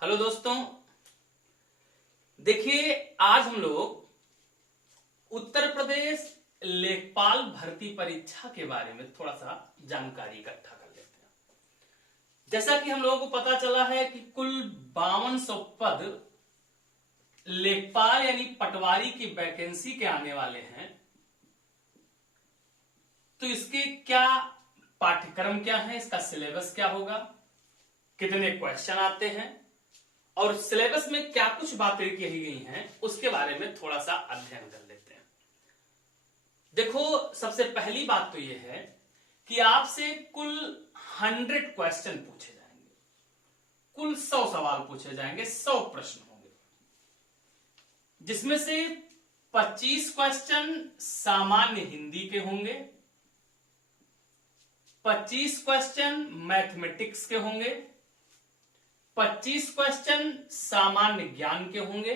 Hello दोस्तों, देखिए आज हम लोग उत्तर प्रदेश लेखपाल भर्ती परीक्षा के बारे में थोड़ा सा जानकारी इकट्ठा कर लेते हैं। जैसा कि हम लोगों को पता चला है कि कुल 5200 पद लेखपाल यानी पटवारी की वैकेंसी के आने वाले हैं। तो इसके क्या पाठ्यक्रम क्या है, इसका सिलेबस क्या होगा, कितने क्वेश्चन आते हैं और सिलेबस में क्या कुछ बातें कही गई हैं, उसके बारे में थोड़ा सा अध्ययन कर लेते हैं। देखो, सबसे पहली बात तो यह है कि आपसे कुल 100 क्वेश्चन पूछे जाएंगे, कुल 100 सवाल पूछे जाएंगे, 100 प्रश्न होंगे, जिसमें से 25 क्वेश्चन सामान्य हिंदी के होंगे, 25 क्वेश्चन मैथमेटिक्स के होंगे, 25 क्वेश्चन सामान्य ज्ञान के होंगे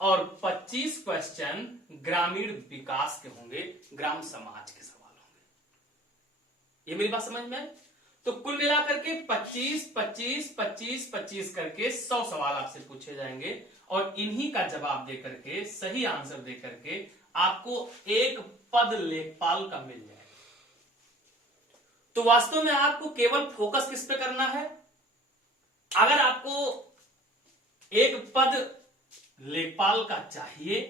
और 25 क्वेश्चन ग्रामीण विकास के होंगे, ग्राम समाज के सवाल होंगे। ये मेरी बात समझ में है? तो कुल मिलाकर के 25, 25, 25, 25 करके 100 सवाल आपसे पूछे जाएंगे और इन्हीं का जवाब देकर के, सही आंसर देकर के आपको एक पद लेखपाल का मिल जाएगा। तो वास्तव में आपको केवल फोकस किस पे करना है? अगर आपको एक पद लेखपाल का चाहिए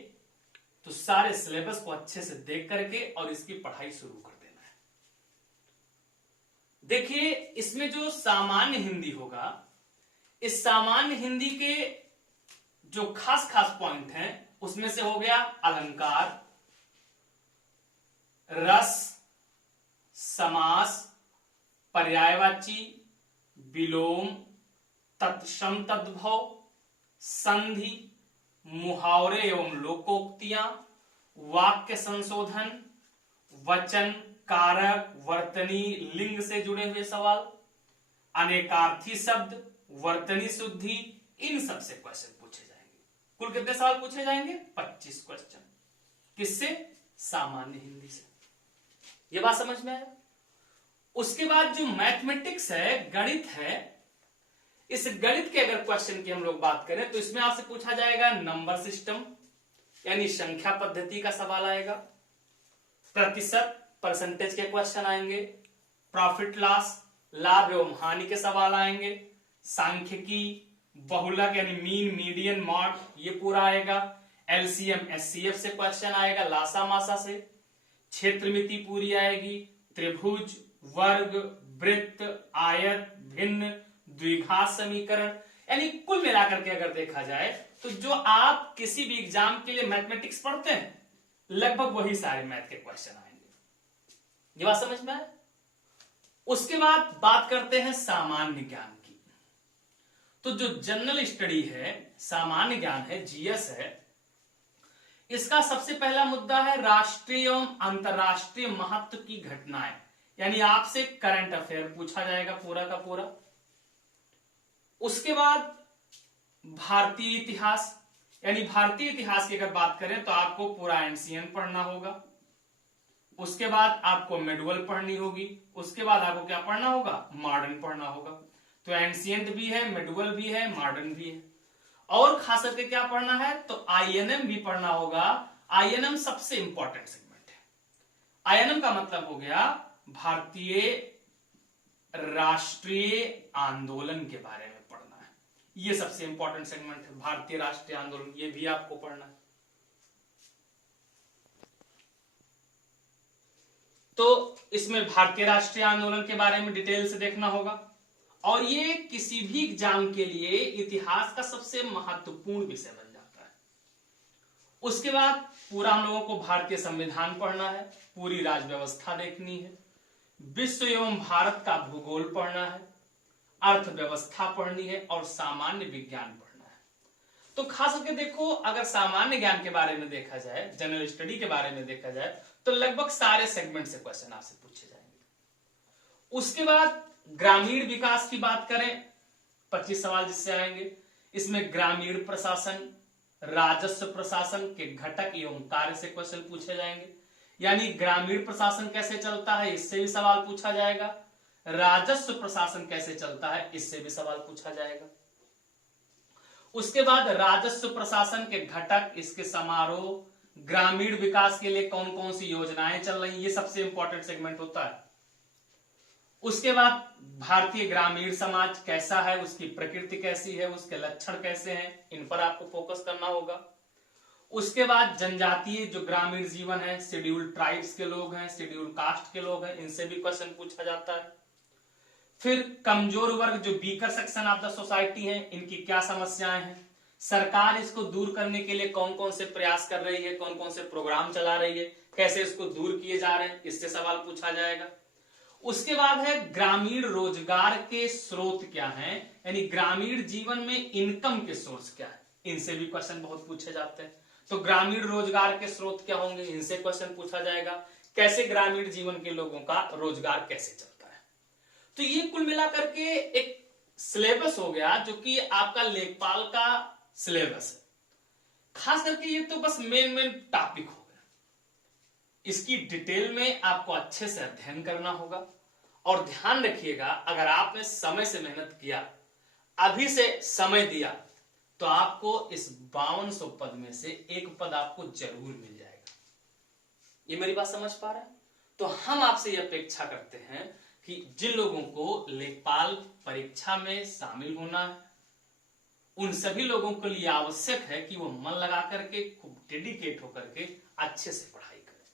तो सारे सिलेबस को अच्छे से देख करके और इसकी पढ़ाई शुरू कर देना है। देखिए, इसमें जो सामान्य हिंदी होगा, इस सामान्य हिंदी के जो खास खास पॉइंट हैं उसमें से हो गया अलंकार, रस, समास, पर्यायवाची, विलोम, तत्सम तद्भव, संधि, मुहावरे एवं लोकोक्तियां, वाक्य संशोधन, वचन, कारक, वर्तनी, लिंग से जुड़े हुए सवाल, अनेकार्थी शब्द, वर्तनी शुद्धि, इन सब से क्वेश्चन पूछे जाएंगे। कुल कितने सवाल पूछे जाएंगे? 25 क्वेश्चन। किससे? सामान्य हिंदी से। यह बात समझ में आया? उसके बाद जो मैथमेटिक्स है, गणित है, इस गणित के अगर क्वेश्चन की हम लोग बात करें तो इसमें आपसे पूछा जाएगा नंबर सिस्टम यानी संख्या पद्धति का सवाल आएगा, प्रतिशत परसेंटेज के क्वेश्चन आएंगे, प्रॉफिट लॉस लाभ एवं हानि के सवाल आएंगे, सांख्यिकी, बहुलक यानी मीन, मीडियन, मॉड, ये पूरा आएगा, एलसीएम एचसीएफ से क्वेश्चन आएगा, लासा मासा से, क्षेत्रमिति पूरी आएगी, त्रिभुज, वर्ग, वृत्त, आयत, भिन्न, द्विघात समीकरण, यानी कुल मिलाकर के अगर देखा जाए तो जो आप किसी भी एग्जाम के लिए मैथमेटिक्स पढ़ते हैं लगभग वही सारे मैथ के क्वेश्चन आएंगे। ये बात समझ में आए? उसके बाद बात करते हैं सामान्य ज्ञान की। तो जो जनरल स्टडी है, सामान्य ज्ञान है, जीएस है, इसका सबसे पहला मुद्दा है राष्ट्रीय एवं अंतरराष्ट्रीय महत्व की घटनाएं, यानी आपसे करंट अफेयर पूछा जाएगा पूरा का पूरा। उसके बाद भारतीय इतिहास, यानी भारतीय इतिहास की अगर बात करें तो आपको पूरा एंशिएंट पढ़ना होगा। उसके बाद आपको मेडुअल पढ़नी होगी। उसके बाद आपको क्या पढ़ना होगा? मॉडर्न पढ़ना होगा। तो एंशिएंट भी है, मेडुअल भी है, मॉडर्न भी है। और खास करके क्या पढ़ना है? तो आईएनएम भी पढ़ना होगा। आईएनएम सबसे इंपॉर्टेंट सेगमेंट है। आईएनएम का मतलब हो गया भारतीय राष्ट्रीय आंदोलन के बारे में पढ़ना है। ये सबसे इंपॉर्टेंट सेगमेंट है, भारतीय राष्ट्रीय आंदोलन, ये भी आपको पढ़ना है। तो इसमें भारतीय राष्ट्रीय आंदोलन के बारे में डिटेल से देखना होगा और ये किसी भी एग्जाम के लिए इतिहास का सबसे महत्वपूर्ण विषय बन जाता है। उसके बाद पूरा हम लोगों को भारतीय संविधान पढ़ना है, पूरी राज्य व्यवस्था देखनी है, विश्व एवं भारत का भूगोल पढ़ना है, अर्थव्यवस्था पढ़नी है और सामान्य विज्ञान पढ़ना है। तो खास करके देखो, अगर सामान्य ज्ञान के बारे में देखा जाए, जनरल स्टडी के बारे में देखा जाए तो लगभग सारे सेगमेंट से क्वेश्चन आपसे पूछे जाएंगे। उसके बाद ग्रामीण विकास की बात करें, 25 सवाल जिससे आएंगे। इसमें ग्रामीण प्रशासन, राजस्व प्रशासन के घटक एवं कार्य से क्वेश्चन पूछे जाएंगे, यानी ग्रामीण प्रशासन कैसे चलता है इससे भी सवाल पूछा जाएगा, राजस्व प्रशासन कैसे चलता है इससे भी सवाल पूछा जाएगा। उसके बाद राजस्व प्रशासन के घटक, इसके समारोह, ग्रामीण विकास के लिए कौन कौन सी योजनाएं चल रही, ये सबसे इंपॉर्टेंट सेगमेंट होता है। उसके बाद भारतीय ग्रामीण समाज कैसा है, उसकी प्रकृति कैसी है, उसके लक्षण कैसे हैं, इन पर आपको फोकस करना होगा। उसके बाद जनजातीय जो ग्रामीण जीवन है, शेड्यूल्ड ट्राइब्स के लोग हैं, शेड्यूल्ड कास्ट के लोग हैं, इनसे भी क्वेश्चन पूछा जाता है। फिर कमजोर वर्ग जो weaker section of the society है, इनकी क्या समस्याएं हैं, सरकार इसको दूर करने के लिए कौन कौन से प्रयास कर रही है, कौन कौन से प्रोग्राम चला रही है, कैसे इसको दूर किए जा रहे हैं, इससे सवाल पूछा जाएगा। उसके बाद है ग्रामीण रोजगार के स्रोत क्या हैं, यानी ग्रामीण जीवन में इनकम के सोर्स क्या है, इनसे भी क्वेश्चन बहुत पूछे जाते हैं। तो ग्रामीण रोजगार के स्रोत क्या होंगे, इनसे क्वेश्चन पूछा जाएगा। कैसे ग्रामीण जीवन के लोगों का रोजगार कैसे चलता है। तो ये कुल मिलाकर के एक सिलेबस हो गया जो कि आपका लेखपाल का सिलेबस है। खास करके ये तो बस मेन टॉपिक हो गया, इसकी डिटेल में आपको अच्छे से अध्ययन करना होगा। और ध्यान रखिएगा, अगर आपने समय से मेहनत किया, अभी से समय दिया, तो आपको इस 5200 पद में से एक पद आपको जरूर मिल जाएगा। ये मेरी बात समझ पा रहे हैं? तो हम आपसे यह अपेक्षा करते हैं कि जिन लोगों को लेखपाल परीक्षा में शामिल होना है, उन सभी लोगों के लिए आवश्यक है कि वो मन लगा करके, खूब डेडिकेट होकर के अच्छे से पढ़ाई करें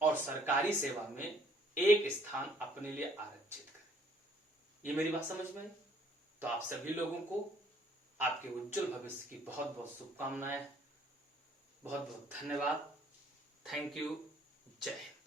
और सरकारी सेवा में एक स्थान अपने लिए आरक्षित करें। ये मेरी बात समझ में आई? तो आप सभी लोगों को आपके उज्जवल भविष्य की बहुत बहुत शुभकामनाएं, बहुत बहुत धन्यवाद। Thank you. जय हिंद।